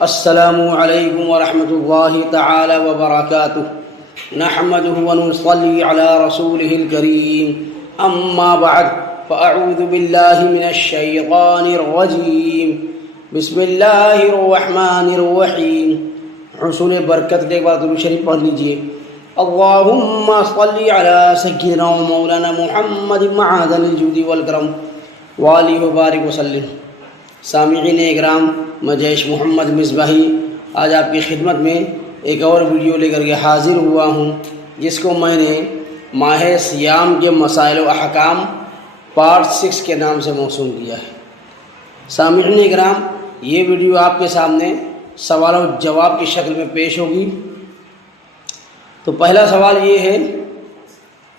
السلام علیکم ورحمۃ اللہ تعالی وبرکاتہ نحمده ونصلی علی رسوله الکریم اما بعد فاعوذ باللہ من الشیطان الرجیم بسم اللہ الرحمن الرحیم. حصول برکت کے بعد درود شریف پڑھ لیجیے. اللہم صلی علی سیدنا و مولانا محمد معدن الجود والکرم وآلہ وبارک وسلم. سامعین اکرام، میں جیش محمد مصباحی آج آپ کی خدمت میں ایک اور ویڈیو لے کر کے حاضر ہوا ہوں، جس کو میں نے ماہ صیام کے مسائل و احکام پارٹ 6 کے نام سے موسوم کیا ہے. سامعین اکرام، یہ ویڈیو آپ کے سامنے سوال و جواب کی شکل میں پیش ہوگی. تو پہلا سوال یہ ہے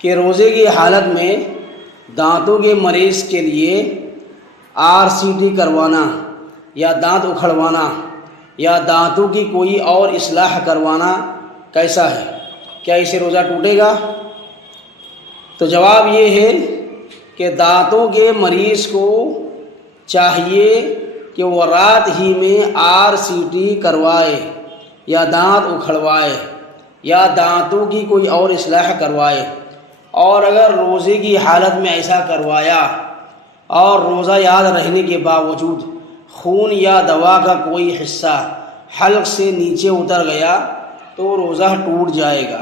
کہ روزے کی حالت میں دانتوں کے مریض کے لیے RCT کروانا یا دانت اکھڑوانا یا دانتوں کی کوئی اور اصلاح کروانا کیسا ہے؟ کیا اسے روزہ ٹوٹے گا؟ تو جواب یہ ہے کہ دانتوں کے مریض کو چاہیے کہ وہ رات ہی میں RCT کروائے یا دانت اکھڑوائے یا دانتوں کی کوئی اور اصلاح کروائے. اور اگر روزے کی حالت میں ایسا کروایا اور روزہ یاد رہنے کے باوجود خون یا دوا کا کوئی حصہ حلق سے نیچے اتر گیا تو روزہ ٹوٹ جائے گا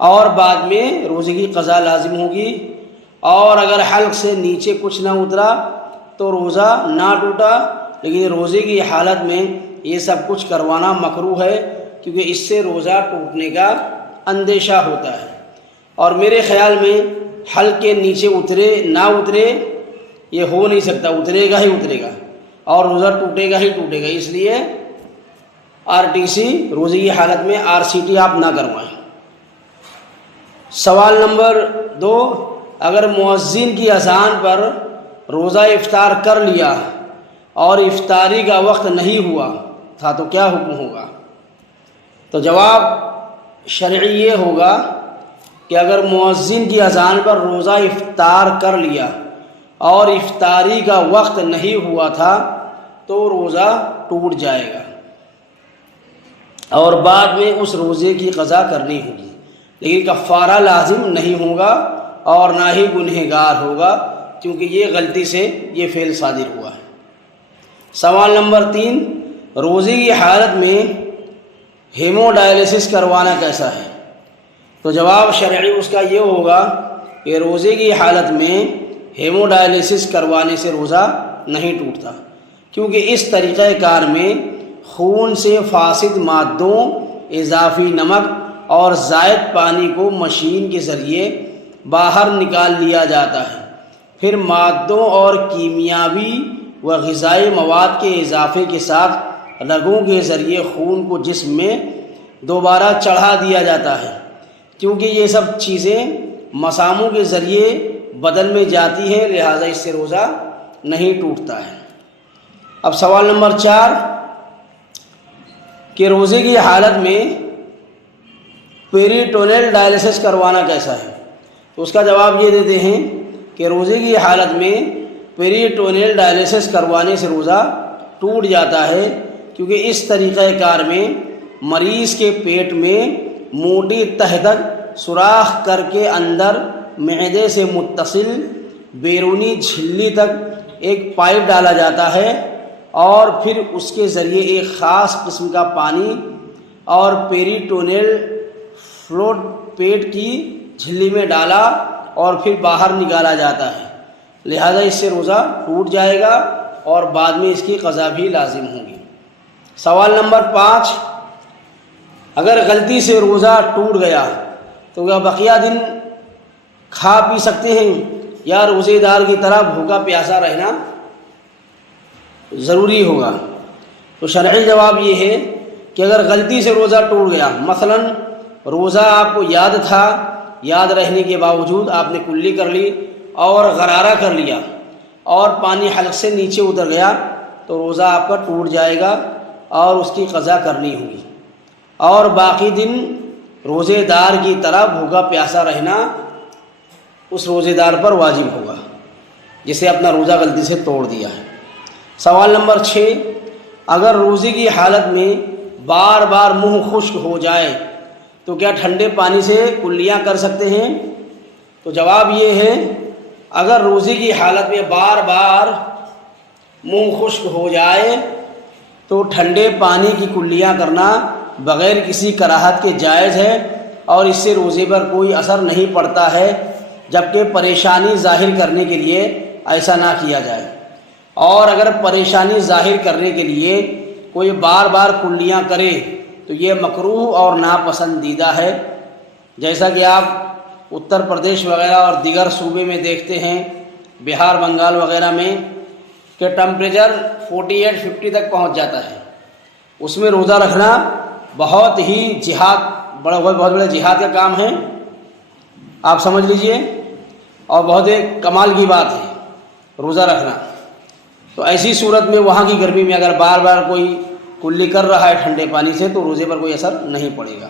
اور بعد میں روزے کی قضا لازم ہوگی. اور اگر حلق سے نیچے کچھ نہ اترا تو روزہ نہ ٹوٹا، لیکن روزے کی حالت میں یہ سب کچھ کروانا مکروہ ہے، کیونکہ اس سے روزہ ٹوٹنے کا اندیشہ ہوتا ہے. اور میرے خیال میں حلق کے نیچے اترے نہ اترے یہ ہو نہیں سکتا، اترے گا ہی اترے گا اور روزہ ٹوٹے گا ہی ٹوٹے گا. اس لیے RTC روزے کی حالت میں RCT آپ نہ کروائیں. سوال نمبر 2، اگر مؤذن کی اذان پر روزہ افطار کر لیا اور افطاری کا وقت نہیں ہوا تھا تو کیا حکم ہوگا؟ تو جواب شرعی یہ ہوگا کہ اگر مؤذن کی اذان پر روزہ افطار کر لیا اور افطاری کا وقت نہیں ہوا تھا تو روزہ ٹوٹ جائے گا اور بعد میں اس روزے کی قضا کرنی ہوگی، لیکن کفارہ لازم نہیں ہوگا اور نہ ہی گنہگار ہوگا، کیونکہ یہ غلطی سے یہ فعل صادر ہوا ہے. سوال نمبر 3، روزے کی حالت میں ہیمو ڈائلیسس کروانا کیسا ہے؟ تو جواب شرعی اس کا یہ ہوگا کہ روزے کی حالت میں ہیمو ڈائلیسس کروانے سے روزہ نہیں ٹوٹتا، کیونکہ اس طریقہ کار میں خون سے فاسد مادوں، اضافی نمک اور زائد پانی کو مشین کے ذریعے باہر نکال لیا جاتا ہے. پھر مادوں اور کیمیاوی و غذائی مواد کے اضافے کے ساتھ رگوں کے ذریعے خون کو جسم میں دوبارہ چڑھا دیا جاتا ہے، کیونکہ یہ سب چیزیں مساموں کے ذریعے بدن میں جاتی ہیں، لہٰذا اس سے روزہ نہیں ٹوٹتا ہے. اب سوال نمبر 4 کہ روزے کی حالت میں پیریٹونیل ڈائلیسس کروانا کیسا ہے؟ تو اس کا جواب یہ دیتے ہیں کہ روزے کی حالت میں پیریٹونیل ڈائلیسس کروانے سے روزہ ٹوٹ جاتا ہے، کیونکہ اس طریقہ کار میں مریض کے پیٹ میں موٹی تہ تک سوراخ کر کے اندر معدے سے متصل بیرونی جھلی تک ایک پائپ ڈالا جاتا ہے اور پھر اس کے ذریعے ایک خاص قسم کا پانی اور پیریٹونیل فلوئڈ پیٹ کی جھلی میں ڈالا اور پھر باہر نکالا جاتا ہے، لہذا اس سے روزہ ٹوٹ جائے گا اور بعد میں اس کی قضا بھی لازم ہوگی. سوال نمبر 5، اگر غلطی سے روزہ ٹوٹ گیا تو کیا بقیہ دن کھا پی سکتے ہیں یا روزے دار کی طرح بھوکا پیاسا رہنا ضروری ہوگا؟ تو شرعی جواب یہ ہے کہ اگر غلطی سے روزہ ٹوٹ گیا، مثلا روزہ آپ کو یاد تھا، یاد رہنے کے باوجود آپ نے کلی کر لی اور غرارہ کر لیا اور پانی حلق سے نیچے اتر گیا تو روزہ آپ کا ٹوٹ جائے گا اور اس کی قضا کرنی ہوگی، اور باقی دن روزے دار کی طرح بھوکا پیاسا رہنا اس روزے دار پر واجب ہوگا جسے اپنا روزہ غلطی سے توڑ دیا ہے. سوال نمبر 6، اگر روزے کی حالت میں بار بار منہ خشک ہو جائے تو کیا ٹھنڈے پانی سے کلیاں کر سکتے ہیں؟ تو جواب یہ ہے، اگر روزے کی حالت میں بار بار منہ خشک ہو جائے تو ٹھنڈے پانی کی کلیاں کرنا بغیر کسی کراہت کے جائز ہے، اور اس سے روزے پر کوئی اثر نہیں پڑتا ہے، جبکہ پریشانی ظاہر کرنے کے لیے ایسا نہ کیا جائے۔ اور اگر پریشانی ظاہر کرنے کے لیے کوئی بار بار کلیاں کرے تو یہ مکروہ اور ناپسندیدہ ہے، جیسا کہ آپ اتر پردیش وغیرہ اور دیگر صوبے میں دیکھتے ہیں، بہار بنگال وغیرہ میں، کہ ٹمپریچر 48-50 تک پہنچ جاتا ہے۔ اس میں روزہ رکھنا بہت ہی بہت بڑے جہاد کا کام ہے، آپ سمجھ لیجئے، اور بہت ایک کمال کی بات ہے روزہ رکھنا۔ تو ایسی صورت میں وہاں کی گرمی میں اگر بار بار کوئی کلی کر رہا ہے ٹھنڈے پانی سے تو روزے پر کوئی اثر نہیں پڑے گا۔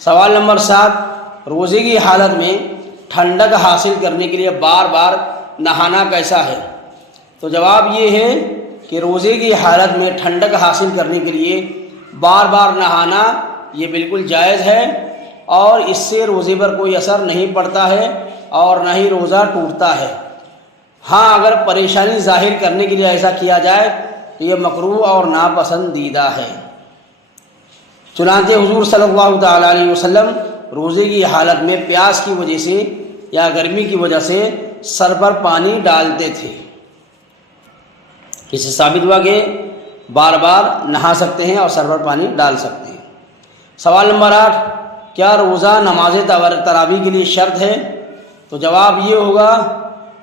سوال نمبر 7، روزے کی حالت میں ٹھنڈک حاصل کرنے کے لیے بار بار نہانا کیسا ہے؟ تو جواب یہ ہے کہ روزے کی حالت میں ٹھنڈک حاصل کرنے کے لیے بار بار نہانا یہ بالکل جائز ہے، اور اس سے روزے پر کوئی اثر نہیں پڑتا ہے اور نہ ہی روزہ ٹوٹتا ہے۔ ہاں، اگر پریشانی ظاہر کرنے کے لیے ایسا کیا جائے تو یہ مکروہ اور ناپسندیدہ ہے۔ چنانچہ حضور صلی اللہ تعالیٰ علیہ وسلم روزے کی حالت میں پیاس کی وجہ سے یا گرمی کی وجہ سے سر پر پانی ڈالتے تھے۔ اس سے ثابت ہوا کہ بار بار نہا سکتے ہیں اور سر پر پانی ڈال سکتے ہیں۔ سوال نمبر 8، کیا روزہ نماز تراویح کے لیے شرط ہے؟ تو جواب یہ ہوگا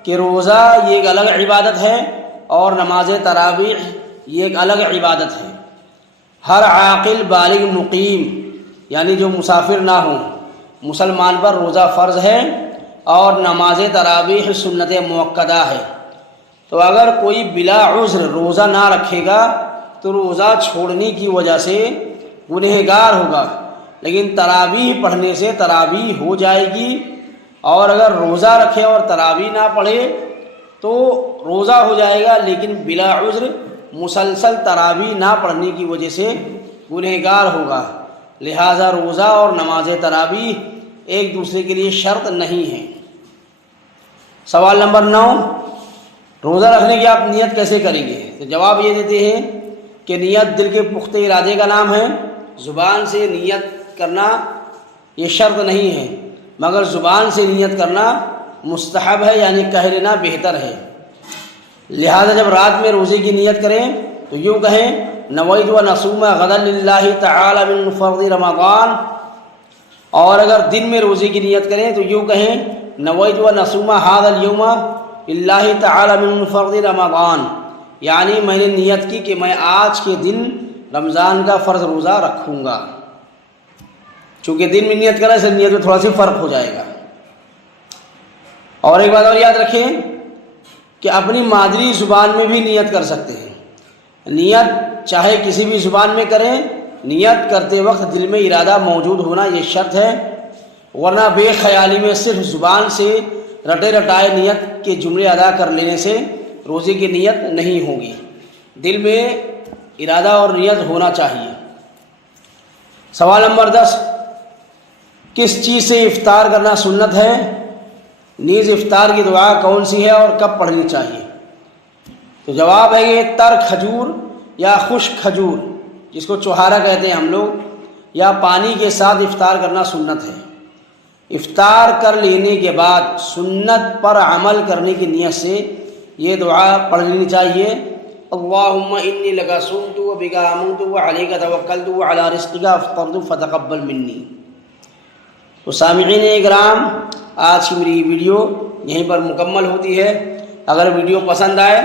کہ روزہ یہ ایک الگ عبادت ہے اور نماز تراویح یہ ایک الگ عبادت ہے۔ ہر عاقل بالغ مقیم، یعنی جو مسافر نہ ہوں، مسلمان پر روزہ فرض ہے اور نماز تراویح سنت مؤکدہ ہے۔ تو اگر کوئی بلا عذر روزہ نہ رکھے گا تو روزہ چھوڑنے کی وجہ سے گنہگار ہوگا، لیکن تراویح پڑھنے سے تراویح ہو جائے گی، اور اگر روزہ رکھے اور تراویح نہ پڑھے تو روزہ ہو جائے گا، لیکن بلا عذر مسلسل تراویح نہ پڑھنے کی وجہ سے گنہگار ہوگا۔ لہذا روزہ اور نماز تراویح ایک دوسرے کے لیے شرط نہیں ہے۔ سوال نمبر 9، روزہ رکھنے کی آپ نیت کیسے کریں گے؟ تو جواب یہ دیتے ہیں کہ نیت دل کے پختہ ارادے کا نام ہے۔ زبان سے نیت کرنا یہ شرط نہیں ہے، مگر زبان سے نیت کرنا مستحب ہے، یعنی کہہ لینا بہتر ہے۔ لہذا جب رات میں روزے کی نیت کریں تو یوں کہیں، نویت و نصوم غدا للہ تعالی من فرض رمضان، اور اگر دن میں روزے کی نیت کریں تو یوں کہیں، نویت و نصوم ھذا اليوم للہ تعالی من فرض رمضان، یعنی میں نے نیت کی کہ میں آج کے دن رمضان کا فرض روزہ رکھوں گا۔ چونکہ دن میں نیت کرنے سے نیت میں تھوڑا سی فرق ہو جائے گا۔ اور ایک بات اور یاد رکھیں کہ اپنی مادری زبان میں بھی نیت کر سکتے ہیں۔ نیت چاہے کسی بھی زبان میں کریں، نیت کرتے وقت دل میں ارادہ موجود ہونا یہ شرط ہے، ورنہ بے خیالی میں صرف زبان سے رٹے رٹائے نیت کے جملے ادا کر لینے سے روزے کی نیت نہیں ہوگی۔ دل میں ارادہ اور نیت ہونا چاہیے۔ سوال نمبر 10، کس چیز سے افطار کرنا سنت ہے؟ نیز افطار کی دعا کون سی ہے اور کب پڑھنی چاہیے؟ تو جواب ہے کہ تر کھجور یا خشک کھجور، جس کو چوہارا کہتے ہیں ہم لوگ، یا پانی کے ساتھ افطار کرنا سنت ہے۔ افطار کر لینے کے بعد سنت پر عمل کرنے کی نیت سے یہ دعا پڑھ لینی چاہیے، اللہم انی لک صمت و بک آمنت و علیک توکلت و علی رزقک افطرت فتقبل منی۔ تو سامعین اکرام، آج کی میری ویڈیو یہیں پر مکمل ہوتی ہے۔ اگر ویڈیو پسند آئے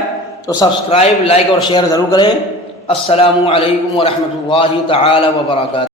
تو سبسکرائب، لائک اور شیئر ضرور کریں۔ السلام علیکم ورحمۃ اللہ تعالی وبرکاتہ۔